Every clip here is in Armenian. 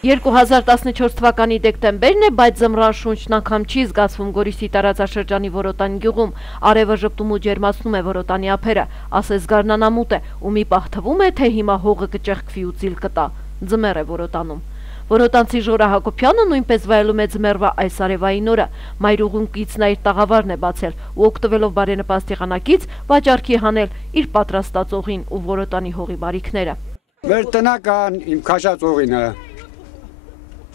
2014 թվականի դեկտեմբերն է, բայց ձմռան շունչն անգամ չի զգացվում Գորիսի տարածաշրջանի Որոտան գյուղում, արևը ժպտում ու ջերմացնում է Որոտանի ափերը, ասես գարնանամուտ է, ու մի պահ թվում է, թե հիմա հողը կճեղքվի ու ծիլ կտա, ձմեռ է Որոտանում։ Որոտանցի Ժորա Հակոբյանը նույնպես վայելում է ձմեռվա այս արևային օրը, մայրուղունկից նա իր տաղավարն է բացել ու օգտվելով բարենպաստ եղանակից վաճառքի հանել իր պատրաստած օղին ու Որոտանի հողի բարիքները։ Մեր տնական իմ քաշած օղինը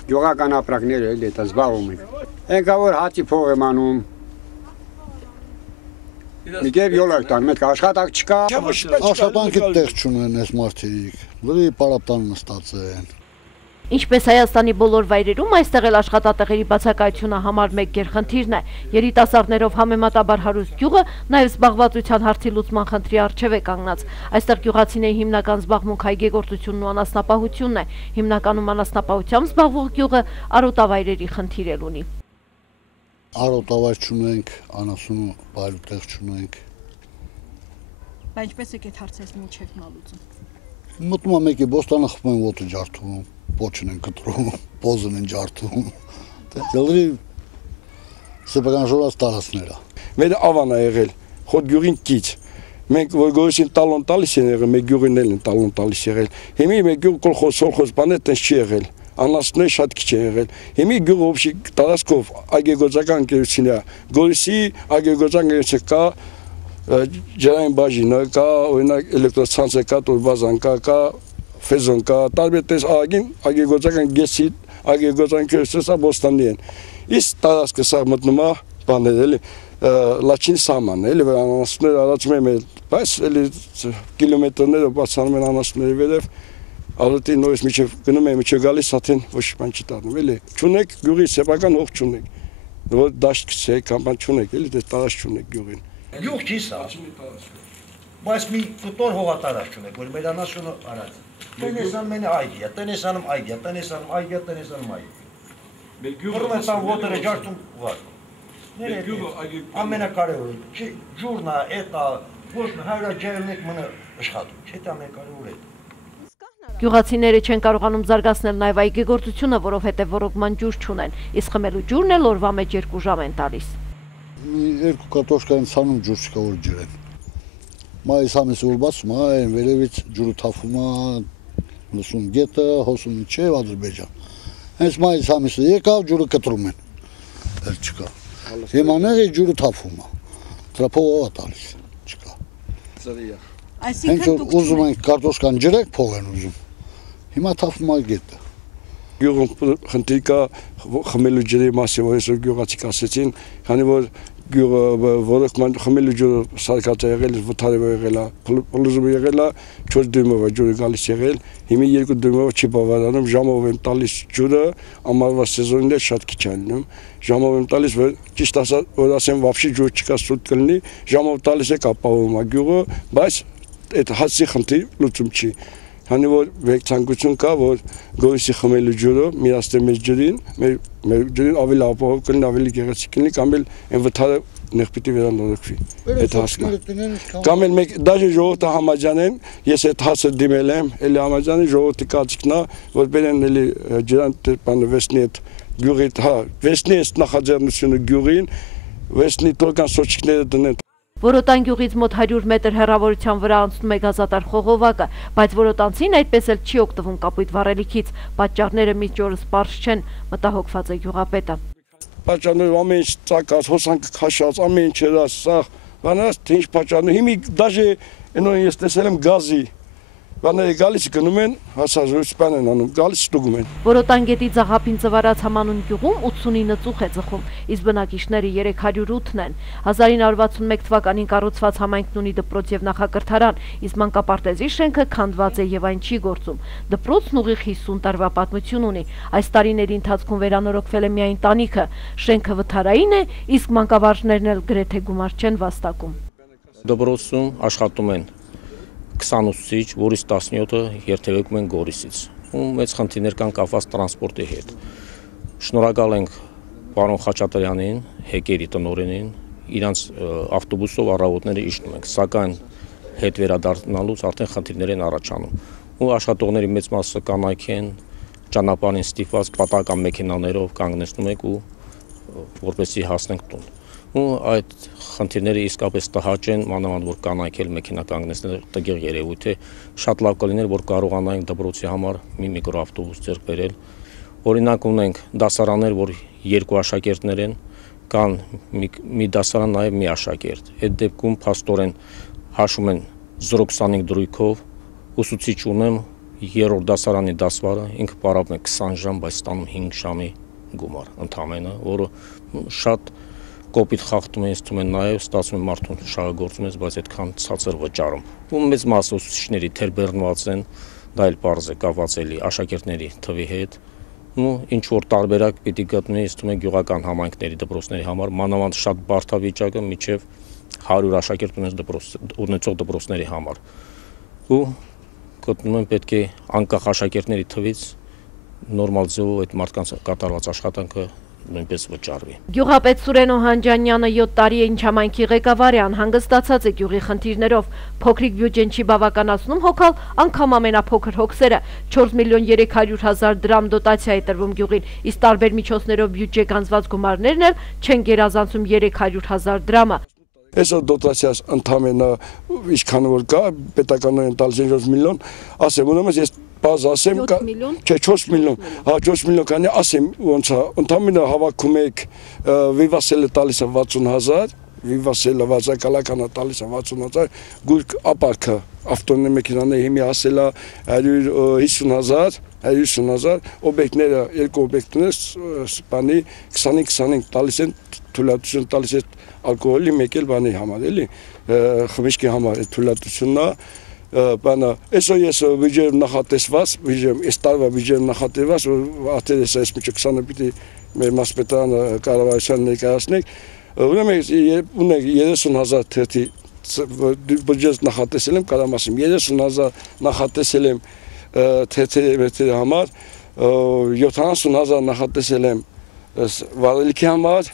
Գյուղական ապրանքները էլ դա զբաղվում ենք։ Ենքա որ հացի փող եմ անում։ Մի գեվ յոլակ տան, մեկ աշխատանք չկա։ Աշխատանքի տեղ չունեն այս մարդիկ։ Լրի պարապտան նստած են։ Ինչպես Հայաստանի բոլոր վայրերում, այստեղ էլ աշխատատեղերի բացակայությունը համար մեկ գերխնդիրն է։ Երիտասարդներով համեմատաբար հարուստ գյուղը նաև զբաղվածության հարցի լուծման խնդրի առջև է կանգնած։ Այստեղ գյուղացիների հիմնական զբաղմունք այգեգործությունն ու անասնապահությունն է։ Հիմնականում անասնապահությամբ զբաղվող գյուղը արոտավայրերի խնդիր էլ ունի։ Արոտավայր չունենք, անասունու բայրուտեղ չունենք։ Բայց ինչպես է այդ հարցերն ինչև հիմա լուծում։ Մտնում եմ եկի բոստանը խփում են ոտը ջարդում, պոչն են կտրում, պոզն են ջարդում։ Դե սեփական ժորած տարածքները։ Մեր ավան է եղել, խոտ գյուղին կից։ Մենք որ գորիսին տալոն տալիս են եղել, մեր գյուղին էլ են տալոն տալիս եղել։ Հիմի մեր գյուղ կոլխոզ, սոլխոզ բանը տենց չի եղել։ Անասուններ շատ քիչ է եղել։ Հիմի գյուղը ոբշի տարածքով այգեգործական ընկերություն է։ Գորիսի այգեգործական ընկերություն կա, ջրային բաժինը կա, օրինակ էլեկտրոցանցը կա, տուրբազան կա, ֆեզոն կա, տարբեր տես այգեգործական գեսի, այգեգործական ընկերություն սա բոստանի են։ Իսկ տարածքը սա մտնում է բաներ էլի լաչին սահման էլի անասուններ առաջում են, բայց էլի կիլոմետրներով բացանում են անասունների վերև Ալուտի նորից միջև գնում եմ, միջև գալիս հաթեն ոչ բան չի տանում, էլի։ Չունեք գյուղի սեփական հող չունեք, որ դաշտ գցեք, կամ բան չունեք, էլի դες տարած չունեք գյուղին։ Գյուղ չի սա։ Բայց մի ֆուտոր հողատարած չունեք, որ մեր անասունը արած։ Տնեսան մեն այգիա, տնեսանում այգիա, տնեսանում այգիա, տնեսանում այգիա։ Մեր գյուղը Որմեսան ոտերը ջարդում վար։ Մեր գյուղը այգի ամենակարևորը ջուրնա, էտա, ոչ հայրաջայելնեք մնը աշխատում, չէ՞ դա ամենակարևորը է։ Գյուղացիները չեն կարողանում զարգացնել նաև այգեգործությունը, որովհետև ոռոգման ջուր չունեն, իսկ խմելու ջուրն էլ օրվա մեջ 2 ժամ են տալիս։ Երկու կարտոշկային ցանում ջուր չկա որ ջրեն։ Մայիս ամիսը որ բացում է, այն վերևից ջուրը թափում է, լսում գետը, հոսում չէ Ադրբեջան։ Հենց մայիս ամիսը եկավ ջուրը կտրում են։ Էլ չկա։ Հիմա ների ջուրը թափում է։ Տրափողը տալիս չկա։ ծրիա։ Այսինքն դուք ուզում ենք կարտոշկան ջրեք, փող են ուզում։ Հիմա թափում է գետը։ Գյուղում խնդիր կա խմելու ջրի մասը, որ այսօր գյուղացիք ասեցին, քանի որ գյուղը ոռոգման խմելու ջուրը սարքած է եղել, վթարը եղել է, փլուզումը եղել է, 4 դույմով է ջուրը գալիս եղել, հիմա 2 դույմով չի բավարարում, ժամով եմ տալիս ջուրը, ամառվա սեզոնին էլ շատ քիչ է լինում, ժամով եմ տալիս, որ ճիշտ ասած, որ ասեմ վաբշի ջուր չկա սուտ կլինի, ժամով տալիս է ապահովում է գյուղը, բայց այդ հացի խնդիր լուծում չի։ Քանի որ մեկ ցանկություն կա, որ գորիսի խմելու ջուրը միացնել մեր ջրին, մեր ջրին ավելի ապահով կլինի, ավելի գեղեցիկ կլինի, կամ էլ այն վթարը նեղ պիտի վերանորոգվի։ Այդ հասկա։ Կամ էլ մեկ դաժե ժողովուրդը համաձայնեն, ես այդ հացը դիմել եմ, էլի համաձայնեն ժողովրդի կացիկն է, որ բերեն էլի ջրան բանը վեսնի այդ գյուղի, հա, վեսնի այս նախաձեռնությունը գյուղին, վեսնի տորգան սոճիկները դնեն։ Որոտան գյուղից մոտ 100 մետր հեռավորության վրա անցնում է գազատար խողովակը, բայց որոտանցին այդպես էլ չի օգտվում կապույտ վառելիքից, պատճառները մինչ օրս պարզ չեն, մտահոգված է գյուղապետը։ Պատճառները ամեն ինչ ծակած, հոսանքը քաշած, ամեն ինչ էր սաղ, բանաս թե ինչ պատճառներ, հիմի դաժե այնօր ես տեսել եմ գազի, բաները գալիս գնում են, հասազրույցպան են անում, գալիս ստուգում են։ Որոտան գետի ձաղափին ծվարած համանուն գյուղում 89 ծուխ է ծխում, իսկ բնակիչները 308-ն են։ 1961 թվականին կառուցված համայնքն ունի դպրոց եւ նախակրթարան, իսկ մանկապարտեզի շենքը քանդված է եւ այն չի գործում։ Դպրոցն ուղիղ 50 տարվա պատմություն ունի։ Այս տարիների ընթացքում վերանորոգվել է միայն տանիքը, շենքը վթարային է, իսկ մանկավարժներն էլ գրեթե գումար չեն վաստակում։ Դպրոցում աշխատում են 20 ուսուցիչ, որից 17-ը երթևեկում են Գորիսից, ու մեծ խնդիրներ կան կապված տրանսպորտի հետ։ Շնորհակալ ենք պարոն Խաչատրյանին, հեկերի տնօրենին, իրանց ավտոբուսով առավոտները իջնում ենք, սակայն հետ վերադառնալուց արդեն խնդիրներ են առաջանում։ Ու աշխատողների մեծ մասը կանայք են, ճանապարհին ստիպված պատահական մեքենաներով կանգնեցնում ենք ու որպեսզի հասնենք տուն։ Ու այդ խնդիրները իսկապես տհաճ են, մանավանդ որ կանայք էլ մեքենա կանգնեցնել տգեղ երևույթ է, շատ լավ կլիներ որ կարողանայինք դպրոցի համար մի միկրոավտոբուս ձեռք բերել։ Օրինակ ունենք դասարաններ, որ 2 աշակերտներ են, կան մի դասարան նաև մի աշակերտ։ Այդ դեպքում փաստորեն հաշվում են 0.25 դրույքով, ուսուցիչ ունեմ 3-րդ դասարանի դասվարը, ինքը պարապում է 20 ժամ, բայց ստանում 5 ժամի գումար ընդամենը, որը շատ կոպիտ խախտում են, ստում են նաև ստացվում է մարդուն շահագործում ես, բայց այդքան ցածր վճարում։ Ու մեծ մասը ուսուցիչների թեր բեռնված են, դա էլ պարզ է կապված էլի աշակերտների թվի հետ։ Ու ինչ որ տարբերակ պիտի գտնվի, ստում է գյուղական համայնքների դպրոցների համար, մանավանդ շատ բարդ վիճակը մինչև 100 աշակերտ ունեցող դպրոցների համար։ Ու գտնում են պետք է անկախ աշակերտների թվից նորմալ ձևով այդ մարդկանց կատարված աշխատանքը նույնպես վճարվի։ Գյուղապետ Սուրեն Օհանջանյանը 7 տարի է ինչ համայնքի ղեկավար է, անհանգստացած է գյուղի խնդիրներով, փոքրիկ բյուջեն չի բավականացնում հոգալ անգամ ամենափոքր հոգսերը, 4 միլիոն 300 հազար դրամ դոտացիա է տրվում գյուղին, իսկ տարբեր միջոցներով բյուջե գանձված գումարներն էլ չեն գերազանցում 300 հազար դրամը։ Այսօր դոտացիաս ընդամենը ինչքան որ կա, պետականորեն տալիս են 7 միլիոն, ասեմ, ուրեմն ես բազ ասեմ, 4 միլիոն, 4 միլիոն կանի ասեմ, ոնց է, ընդամենը հավաքում եք վիվասելը տալիս է 60 հազար, վիվասելը վազակալականը տալիս է 60 հազար, գույք ապարքը, ավտոնի մեքենաների հիմի ասել է 150 հազար, 150 հազար, օբյեկտները, երկու օբյեկտներ, բանի 25 տալիս են, թույլատություն տալիս է ալկոհոլի մեկ էլ բանի համար, էլի, խմիչքի համար, թույլատությունն է, բանը, այսօր ես բյուջեով նախատեսված, այս տարվա բյուջեով նախատեսված, արդեն ես այս միջը 20-ը պիտի մեր մասպետարանը կառավարության ներկայացնենք, ուրեմն ունենք 30 հազար թերթի բյուջեով նախատեսել եմ, կարամ ասեմ, 30 հազար նախատեսել եմ թերթերի համար, 70 հազար նախատեսել եմ վարելիքի համար,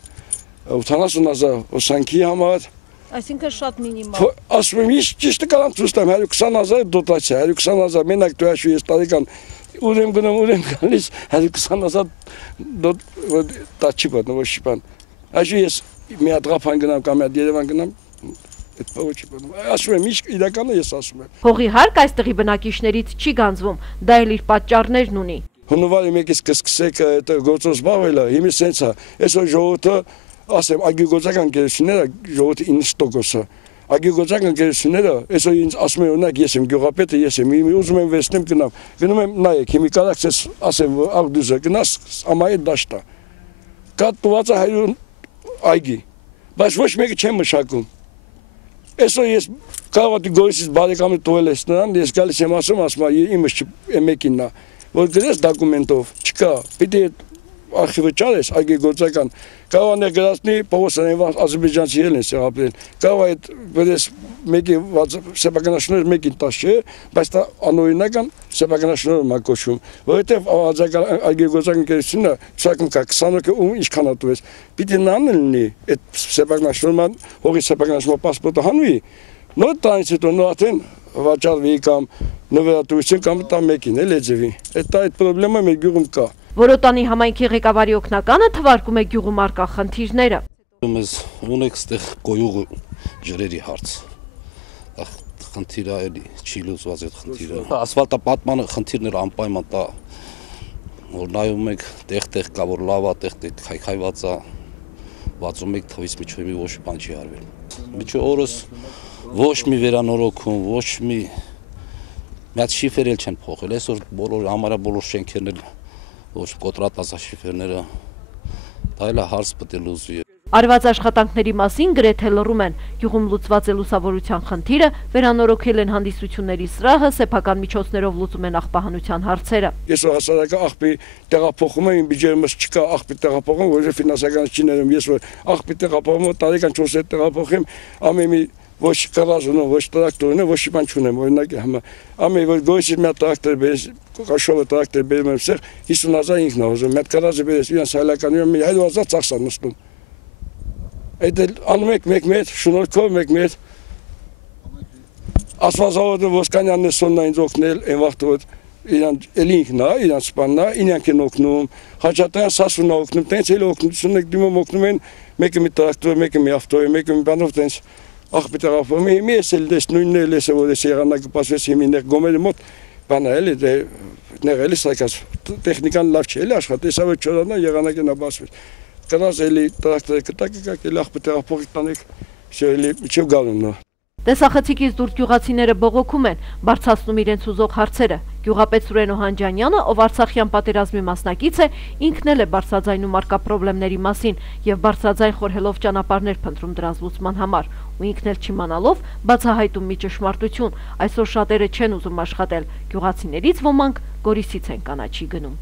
80 հազար ուսանքի համար, Այսինքն շատ մինիմալ։ Ասում եմ, ճիշտ կարամ ցույց տամ 120 հազար դոտացիա, 120 հազար մենակ դու հաշվի ես տարեկան ուրեմ գնում, ուրեմ գալիս 120 հազար դա չի պատնում ոչ բան։ Հաշվի ես մի հատ Ղափան գնամ կամ մի հատ Երևան գնամ, այդ բանը չի պատնում։ Ասում եմ, իրականը ես ասում եմ։ Հողի հարկ այստեղի բնակիչներից չի գանձվում, դա էլ իր պատճառներն ունի։ Հունվարի 1-ից կսկսեք այդ գործով զբաղվելը, հիմա սենց է, այսօր ժողովուրդը ասեմ, ագյուգործական ընկերությունները ժողովրդի 90%-ը, ագյուգործական ընկերությունները, այսօր ինձ ասում են, օրինակ ես եմ գյուղապետը, ես եմ, ուզում եմ վերցնեմ գնամ, գնում եմ նայեք, հիմի կարակցես, ասեմ, աղդուզը գնաս, ամայի դաշտա, կա տված է 100 այգի, բայց ոչ մեկը չեմ մշակում, այսօր ես կարողատի գորիսից բարեկամի տվել ես նրան, ես գալիս եմ ասում, իմս մեկինն է, որ գրես դոկումենտով, չկա, պիտի արխիվը ճարես, այգի գործական, կարող է գրացնի Պողոսյանին ադրբեջանցի ելն է սեղապրել, կարող է վերես մեկի սեփականաշնորհ մեկին տաս չէ, բայց դա անօրինական սեփականաշնորհ մա կոչվում, որովհետև այգի գործական ընկերությունը ցակում կա 20 հոգի ու ինչքան ատուես, պիտի նան լինի այդ սեփականաշնորհը, հողի սեփականաշնորհ պասպորտը հանուի, նոր տանից հետո նոր արդեն վաճառվի կամ նվերատվություն կամ տա մեկին էլ էջևի, այդ պրոբլեմը մեր գյուղում կա։ Որոտանի համայնքի ղեկավարի օգնականը թվարկում է գյուղում առկա խնդիրները։ Մեզ ունեք ստեղ գոյուղ ջրերի հարց։ Խնդիրը էլի չի լուծված այդ խնդիրը։ Ասֆալտապատմանը խնդիրներ անպայման տա, որ նայում եք տեղ կա, որ լավ է, տեղ քայքայված է, 61 թվից միջով մի ոչ բան չի արվել։ Միջով օրս ոչ մի վերանորոգում, ոչ մի հատ շիֆեր էլ չեն փոխել, այսօր բոլոր համարյա շենքերն էլ ոչ կոտրատած շիֆերները, դա էլ հարց պետք է լուծվի։ Արված աշխատանքների մասին գրեթե լռում են, գյուղում լուծված է լուսավորության խնդիրը, վերանորոգել են հանդիսությունների սրահը, սեփական միջոցներով լուծում են աղբահանության հարցերը։ Ես հասարակական աղբի տեղափոխում եմ, բյուջեումս չկա աղբի տեղափոխում, որ ֆինանսական չի ներում, ես որ աղբի տեղափոխումը տարեկան 4 հետ տեղափոխեմ, ամեն մի ոչ կարազունը, ոչ տրակտորը, ոչ բան չունեմ, օրինակ ամեն որ գոյսի մի տրակտոր բերես, կաշովը տրակտոր բերում եմ սեղ 50 հազար ինքն է ուզում, մի հատ կարազը բերես, իրենց հայլականի 100 հազար ծախս է նստում։ Այդ էլ անում եք մեկ մետ, շնորհքով մեկ մետ, ասֆալտազավոդը Ոսկանյանն է սոննա ինձ օգնել, այն վաղտը որ իրան էլի ինքն է, իրան սպանն է, իրենք են օգնում, հաջատան սասունն է օգնում, տենց էլ օգնություն եք դիմում օգնում են, մեկը մի տրակտոր, մեկը մի ավտո, մեկը մի բանով տենց աղբի տեղափոխում, մի ես էլ դες նույնն էլ ես որ ես եղանակը պասվես հիմի ներ գոմերի մոտ բանը էլի դե ներ էլի սակած տեխնիկան լավ չի էլի աշխատի, սա որ չորանա եղանակն է բասվես, կրած էլի տրակտորը կտակ էլի աղբի տեղափոխի տանեք, շո էլի միջև գալումն է։ Տեսախցիկից դուրս գյուղացիները բողոքում են, բարձրացնում իրենց ուզող հարցերը։ Գյուղապետ Սուրեն Օհանջանյանը, ով Արցախյան պատերազմի մասնակից է, ինքն էլ է բարձրաձայնում արկա խնդիրների մասին եւ բարձրաձայն խորհելով ճանապարհներ փնտրում դրանց լուծման համար։ Ու ինքն էլ չիմանալով բացահայտում մի ճշմարտություն, այսօր շատերը չեն ուզում աշխատել, գյուղացիներից ոմանք Գորիսից են կանաչի գնում։